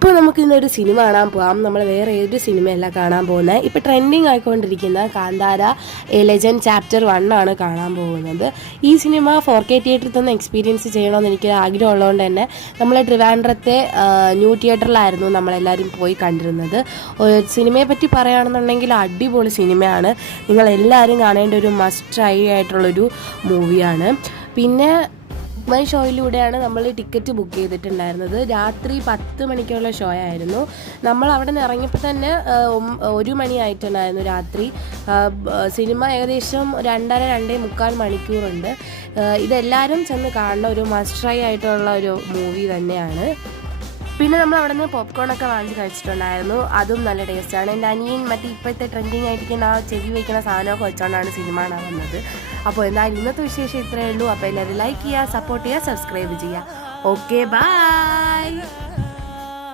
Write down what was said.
ഇപ്പോൾ നമുക്ക് ഇന്നൊരു സിനിമ കാണാൻ പോകാം. നമ്മൾ വേറെ ഏതൊരു സിനിമയല്ല കാണാൻ പോകുന്നത്. ഇപ്പോൾ ട്രെൻഡിങ് ആയിക്കൊണ്ടിരിക്കുന്ന കാന്താര എ ലെജൻഡ് ചാപ്റ്റർ 1 ആണ് കാണാൻ പോകുന്നത്. ഈ സിനിമ 4K തിയേറ്ററിൽ തന്നെ എക്സ്പീരിയൻസ് ചെയ്യണമെന്ന് എനിക്ക് ആഗ്രഹമുള്ളതുകൊണ്ട് തന്നെ നമ്മൾ ട്രിവാൻഡ്രത്തെ ന്യൂ തിയേറ്ററിലായിരുന്നു നമ്മളെല്ലാവരും പോയി കണ്ടിരുന്നത്. സിനിമയെ പറ്റി പറയുകയാണെന്നുണ്ടെങ്കിൽ അടിപൊളി സിനിമയാണ്. നിങ്ങളെല്ലാവരും കാണേണ്ട ഒരു മസ്റ്റ് ട്രൈ ആയിട്ടുള്ളൊരു മൂവിയാണ്. പിന്നെ വൺ ഷോയിലൂടെയാണ് നമ്മൾ ടിക്കറ്റ് ബുക്ക് ചെയ്തിട്ടുണ്ടായിരുന്നത്. രാത്രി 10 മണിക്കുള്ള ഷോ ആയിരുന്നു. നമ്മൾ അവിടെ നിന്ന് ഇറങ്ങിയപ്പോൾ തന്നെ 1 മണിയായിട്ടുണ്ടായിരുന്നു രാത്രി. സിനിമ ഏകദേശം 2.5-2.25 മണിക്കൂറുണ്ട്. ഇതെല്ലാവരും ചെന്ന് കാണുന്ന ഒരു മസ്റ്റ് ട്രൈ ആയിട്ടുള്ള ഒരു മൂവി തന്നെയാണ്. പിന്നെ നമ്മൾ അവിടെ നിന്ന് പോപ്കോണൊക്കെ വാങ്ങിച്ച് കഴിച്ചിട്ടുണ്ടായിരുന്നു. അതും നല്ല ടേസ്റ്റാണ്. എൻ്റെ അനിയൻ ഇപ്പോഴത്തെ ട്രെൻഡിങ് ആയിരിക്കുന്ന ആ ചെവി വയ്ക്കുന്ന സാധനമൊക്കെ വെച്ചുകൊണ്ടാണ് സിനിമ കാണാൻ വന്നത്. അപ്പോൾ എന്തായാലും ഇന്നത്തെ വിശേഷം ഇത്രയേ ഉള്ളൂ. അപ്പോൾ എല്ലാവരും ലൈക്ക് ചെയ്യുക, സപ്പോർട്ട് ചെയ്യുക, സബ്സ്ക്രൈബ് ചെയ്യുക. Okay, by.